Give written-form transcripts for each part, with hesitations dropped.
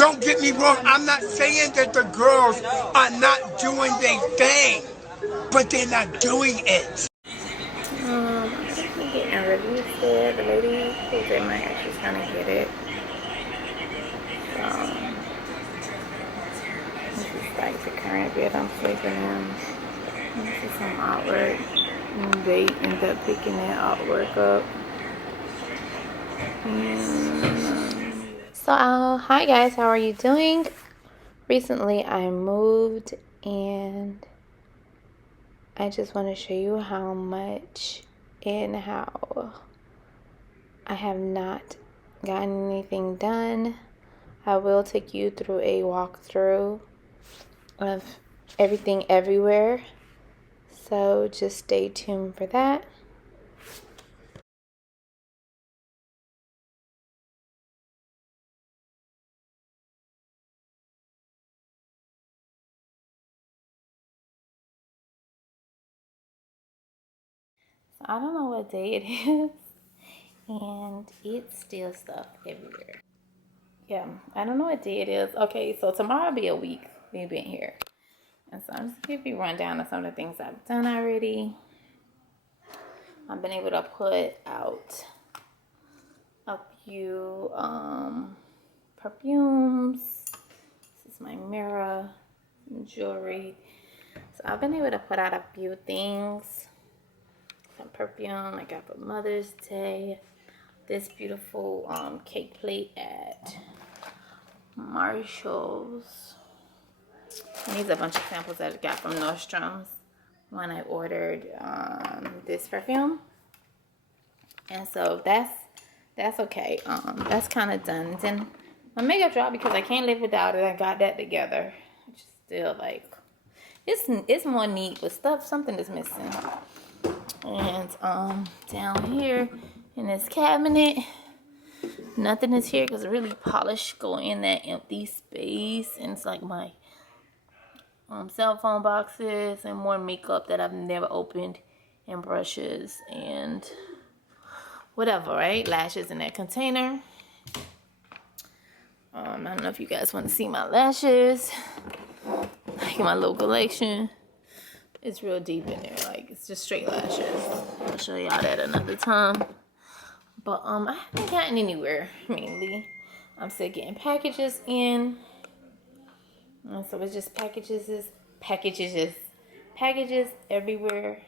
Don't get me wrong, I'm not saying that the girls are not doing their thing, but they're not doing it. I'm getting reviews there. The lady who's in my house, she's trying to get it. This is like the current bed I'm sleeping in. This is some artwork. And they end up picking that artwork up. So, hi guys, how are you doing? Recently I moved and I just want to show you how much and how I have not gotten anything done. I will take you through a walkthrough of everything everywhere. So just stay tuned for that. So I don't know what day it is, and it's still stuff everywhere. Yeah, I don't know what day it is. Okay, so tomorrow will be a week we've been here. And so I'm just going to give you a rundown of some of the things I've done already. I've been able to put out a few perfumes. This is my mirror, jewelry. So I've been able to put out a few things. Some perfume I got for Mother's Day. This beautiful cake plate at Marshall's. And these are a bunch of samples that I got from Nordstrom's when I ordered this perfume. And so that's okay. That's kind of done. Then my makeup drop, because I can't live without it. I got that together. It's still like it's more neat, but something is missing. And down here in this cabinet, nothing is here because really polish go in that empty space, and it's like my cell phone boxes and more makeup that I've never opened, and brushes and whatever, right? Lashes in that container. I don't know if you guys want to see my lashes, like my little collection. It's real deep in there, like it's just straight lashes. I'll show y'all that another time. But I haven't gotten anywhere mainly. I'm still getting packages in, and so it's just packages everywhere.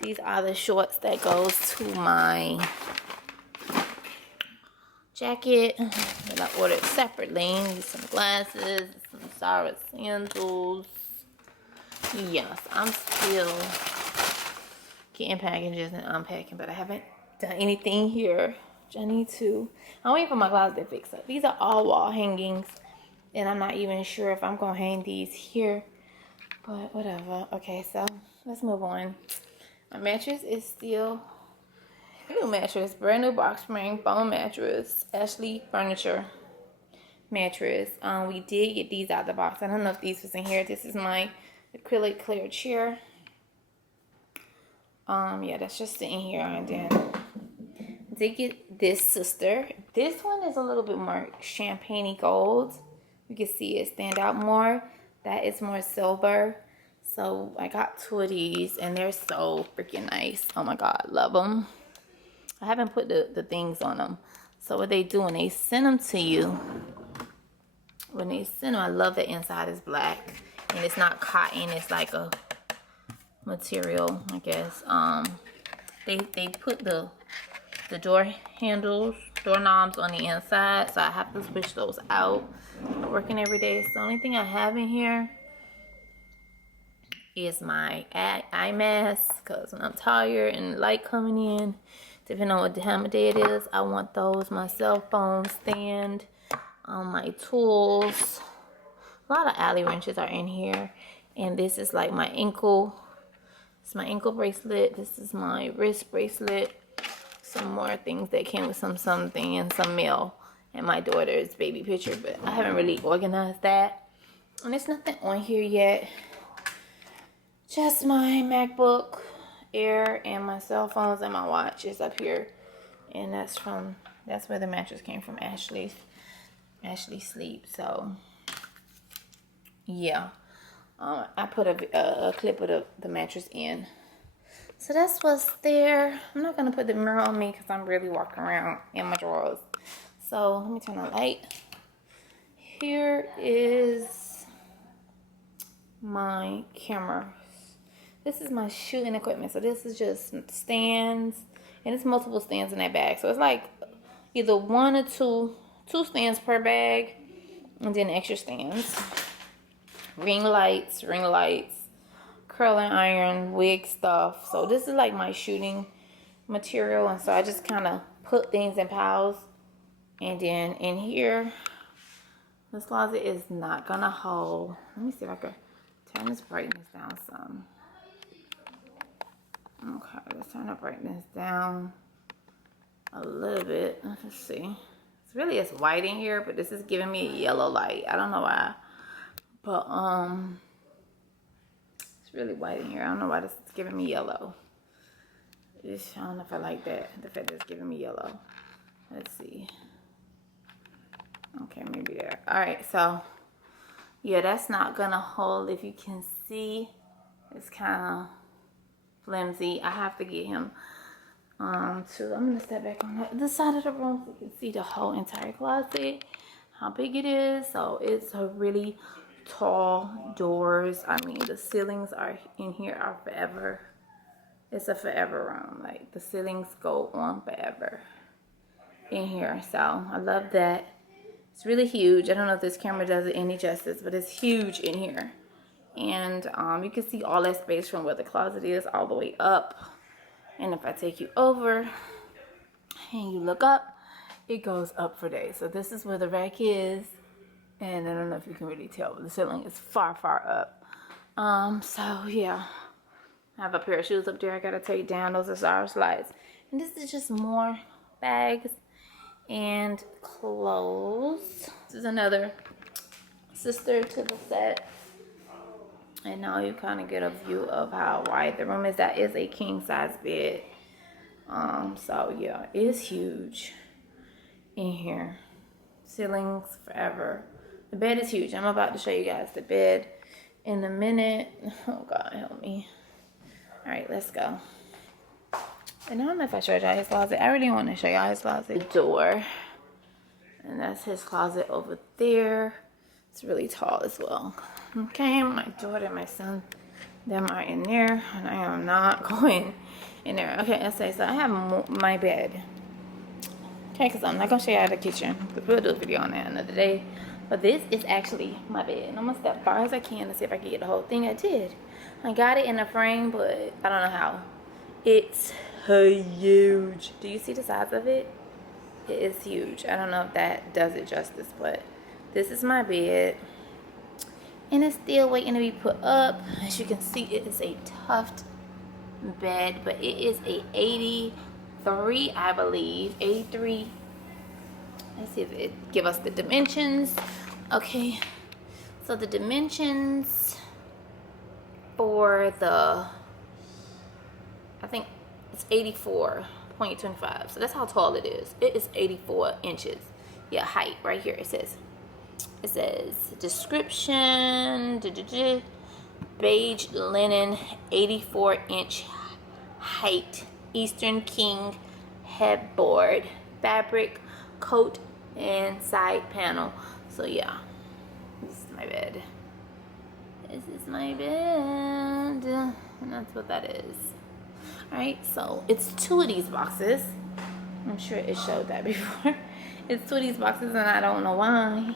These are the shorts that goes to my jacket that I ordered separately. Some glasses, some Sarah sandals. Yes, I'm still getting packages and unpacking, but I haven't done anything here. Which I need to. I'm waiting for my closet to fix up. These are all wall hangings, and I'm not even sure if I'm gonna hang these here, but whatever. Okay, so let's move on. My mattress is still new mattress, brand new box spring foam mattress, Ashley Furniture mattress. We did get these out of the box. I don't know if these was in here. This is my acrylic clear chair. Yeah, that's just sitting here. And then did get this sister. This one is a little bit more champagne gold. You can see it stand out more. That is more silver. So I got two of these, and they're so freaking nice. Oh my god, love them. I haven't put the things on them. So what they do when they send them to you, I love the inside is black, and it's not cotton. It's like a material, I guess. They put the door handles, doorknobs on the inside, so I have to switch those out. I'm working every day. So the only thing I have in here is my eye mask, because when I'm tired and light coming in, depending on what time of day it is, I want those. My cell phone stand, my tools. A lot of alley wrenches are in here. And this is like my ankle. It's my ankle bracelet. This is my wrist bracelet. Some more things that came with something and some mail. And my daughter's baby picture. But I haven't really organized that. And there's nothing on here yet. Just my MacBook Air and my cell phones and my watch is up here. And that's where the mattress came from, Ashley's. actually sleep. So yeah, I put a clip of the mattress in. So that's what's there. I'm not gonna put the mirror on me because I'm really walking around in my drawers. So let me turn the light. Here is my camera. This is my shooting equipment. So this is just stands, and it's multiple stands in that bag. So it's like either one or two stands per bag, and then extra stands. Ring lights, curling iron, wig stuff. So this is like my shooting material, and so I just kind of put things in piles. And then in here, this closet is not gonna hold. Let me see if I can turn this brightness down some. Okay, let's turn the brightness down a little bit. Let's see. It's white in here, but this is giving me a yellow light. I don't know why, but it's really white in here. I don't know why this is giving me yellow. I don't know if I like that. The fact that it's giving me yellow. Let's see. Okay, maybe there. All right, so yeah, that's not gonna hold. If you can see, it's kind of flimsy. I have to get him I'm gonna step back on the side of the room so you can see the whole entire closet, how big it is. So it's a really tall doors. I mean, the ceilings are in here are forever. It's a forever room. Like, the ceilings go on forever in here. So I love that. It's really huge. I don't know if this camera does it any justice, but it's huge in here. And you can see all that space from where the closet is all the way up. And if I take you over and you look up, it goes up for days. So this is where the rack is. And I don't know if you can really tell, but the ceiling is far, far up. So yeah, I have a pair of shoes up there I gotta take down. Those are Zara slides. And this is just more bags and clothes. This is another sister to the set. And now you kind of get a view of how wide the room is. That is a king size bed. So yeah, it is huge in here. Ceilings forever. The bed is huge. I'm about to show you guys the bed in a minute. Oh God, help me. All right, let's go. And I don't know if I showed y'all his closet. I really want to show y'all his closet. Door. And that's his closet over there. It's really tall as well. Okay, my daughter and my son, them are in there, and I am not going in there. Okay, let's say, so I have my bed. Okay, because I'm not going to show you how the kitchen, because we'll do a video on that another day. But this is actually my bed, and I'm going to step as far as I can to see if I can get the whole thing. I did. I got it in a frame, but I don't know how. It's huge. Do you see the size of it? It is huge. I don't know if that does it justice, but this is my bed. And it's still waiting to be put up. As you can see, it is a tuft bed, but it is a 83, I believe. 83. Let's see if it give us the dimensions. Okay. So the dimensions for the, I think it's 84.25. So that's how tall it is. It is 84 inches. Yeah, height right here. It says description, beige linen, 84-inch height, Eastern King headboard, fabric, coat, and side panel. So yeah, this is my bed. This is my bed, and that's what that is. All right, so it's 2 of these boxes. I'm sure it showed that before. It's 2 of these boxes, and I don't know why.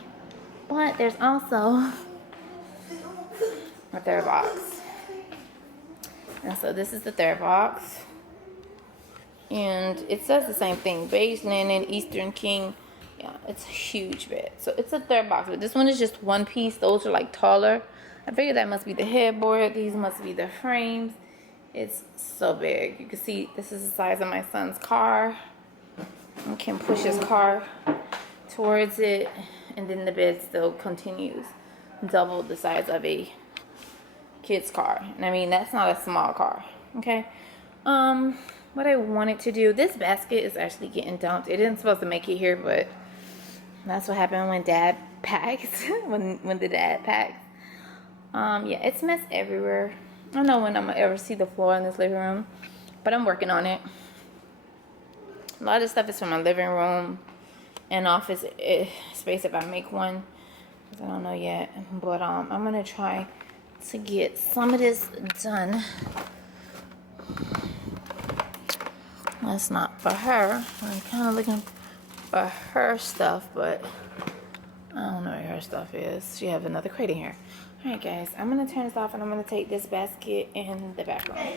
But there's also a third box. And so this is the third box. And it says the same thing. Beige linen, Eastern King. Yeah, it's a huge bed. So it's a third box. But this one is just one piece. Those are like taller. I figured that must be the headboard. These must be the frames. It's so big. You can see this is the size of my son's car. You can push his car towards it. And then the bed still continues. Double the size of a kid's car. And I mean, that's not a small car. Okay. What I wanted to do, this basket is actually getting dumped. It isn't supposed to make it here, but That's what happened when Dad packs. when the dad packs. Yeah, it's mess everywhere. I don't know when I'm gonna ever see the floor in this living room, but I'm working on it. A lot of stuff is from my living room and office space if I make one. I don't know yet, but I'm gonna try to get some of this done. That's not for her. I'm kind of looking for her stuff, but I don't know where her stuff is. She have another crate in here. All right, guys, I'm gonna turn this off and I'm gonna take this basket in the back room,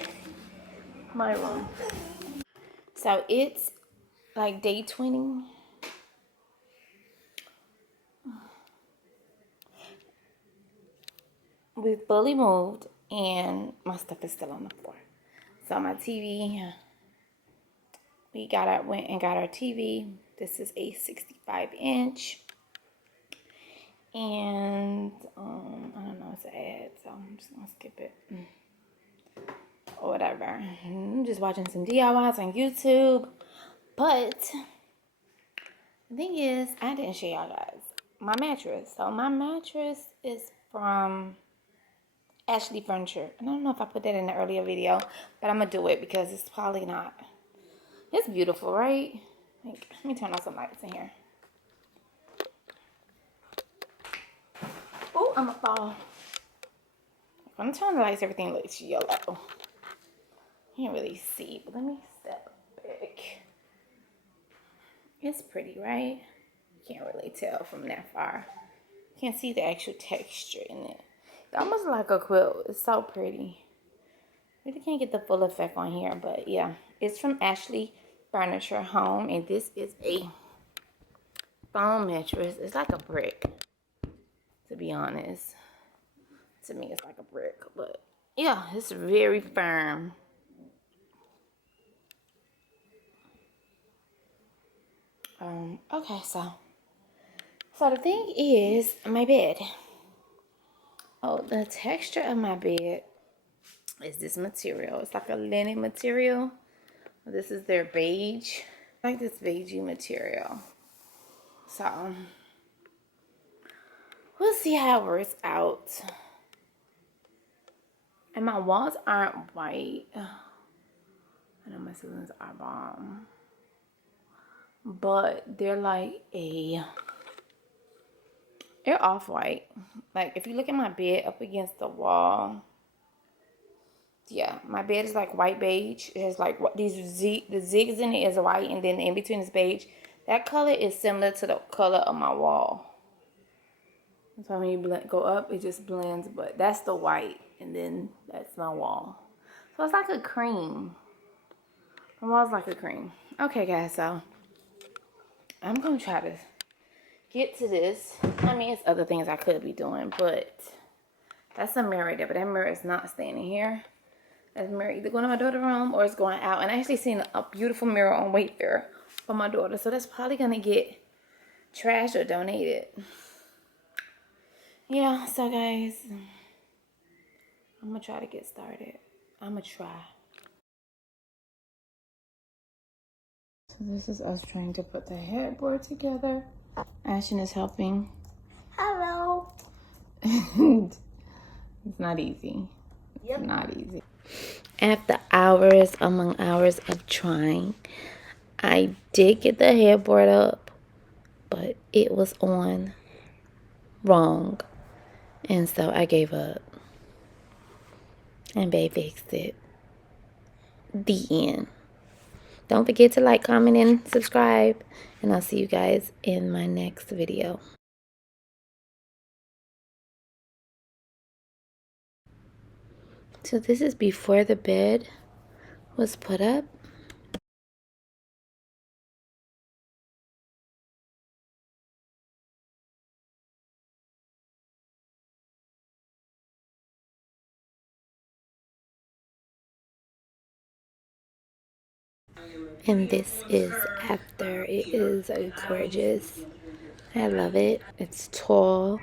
my room. So it's like day 20. We fully moved and my stuff is still on the floor. So my TV, went and got our TV. This is a 65-inch. And I don't know what to add, so I'm just gonna skip it. Or whatever. I'm just watching some DIYs on YouTube. But the thing is, I didn't show y'all guys my mattress. So my mattress is from Ashley Furniture. I don't know if I put that in the earlier video, but I'm gonna do it because it's probably not. It's beautiful, right? Like, let me turn on some lights in here. Oh, I'm gonna fall. If I'm turning the lights, everything looks yellow. You can't really see, but let me step back. It's pretty, right? You can't really tell from that far. You can't see the actual texture in it. It's almost like a quilt. It's so pretty. Really can't get the full effect on here, but yeah. It's from Ashley Furniture Home, and this is a foam mattress. It's like a brick, to be honest. To me, it's like a brick, but yeah, it's very firm. Okay, so the thing is my bed. Oh, the texture of my bed is this material. It's like a linen material. This is their beige. I like this beigey material. So we'll see how it works out. And my walls aren't white. I know my ceilings are bomb. But they're like they're off-white. Like if you look at my bed up against the wall, yeah, my bed is like white beige. It has like what the zigs in it is white, and then in between is beige. That color is similar to the color of my wall. So when you go up, it just blends, but that's the white, and then that's my wall. So it's like a cream. My wall's like a cream. Okay, guys, so I'm gonna try to get to this. I mean, it's other things I could be doing, but that's a mirror there, but that mirror is not staying in here. That mirror either going to my daughter's room or it's going out. And I actually seen a beautiful mirror on Wayfair for my daughter, so that's probably gonna get trashed or donated. Yeah, so guys, I'm gonna try to get started. I'm gonna try. So this is us trying to put the headboard together. Ashton is helping. Hello. It's not easy. It's not easy. After hours among hours of trying, I did get the headboard up, but it was on wrong. And so I gave up. And babe fixed it. The end. Don't forget to like, comment, and subscribe. And I'll see you guys in my next video. So this is before the bed was put up. And this is after. It is gorgeous. I love it. It's tall.